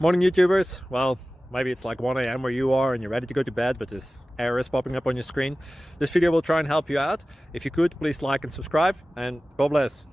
Morning YouTubers. Well, maybe it's like 1 a.m. where you are and you're ready to go to bed, but this error is popping up on your screen. This video will try and help you out. If you could, please like and subscribe, and God bless.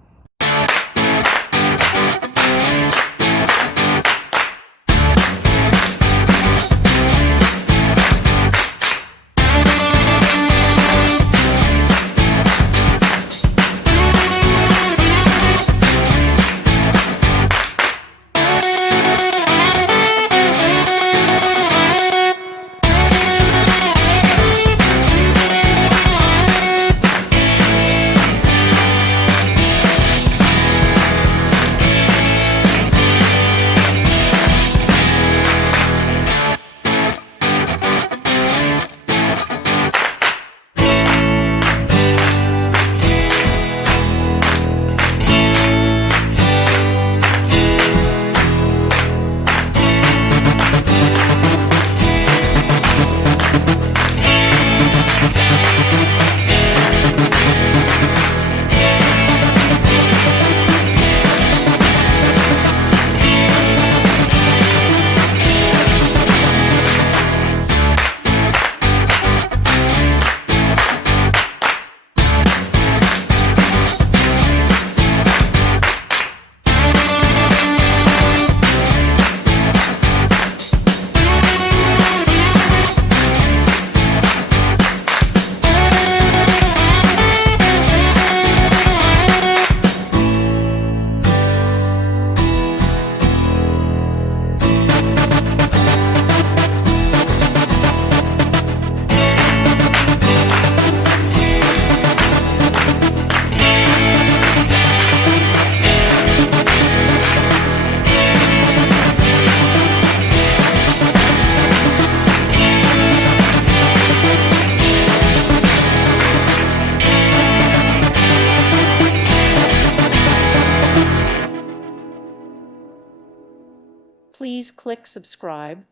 Please click subscribe.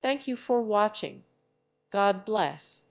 Thank you for watching. God bless.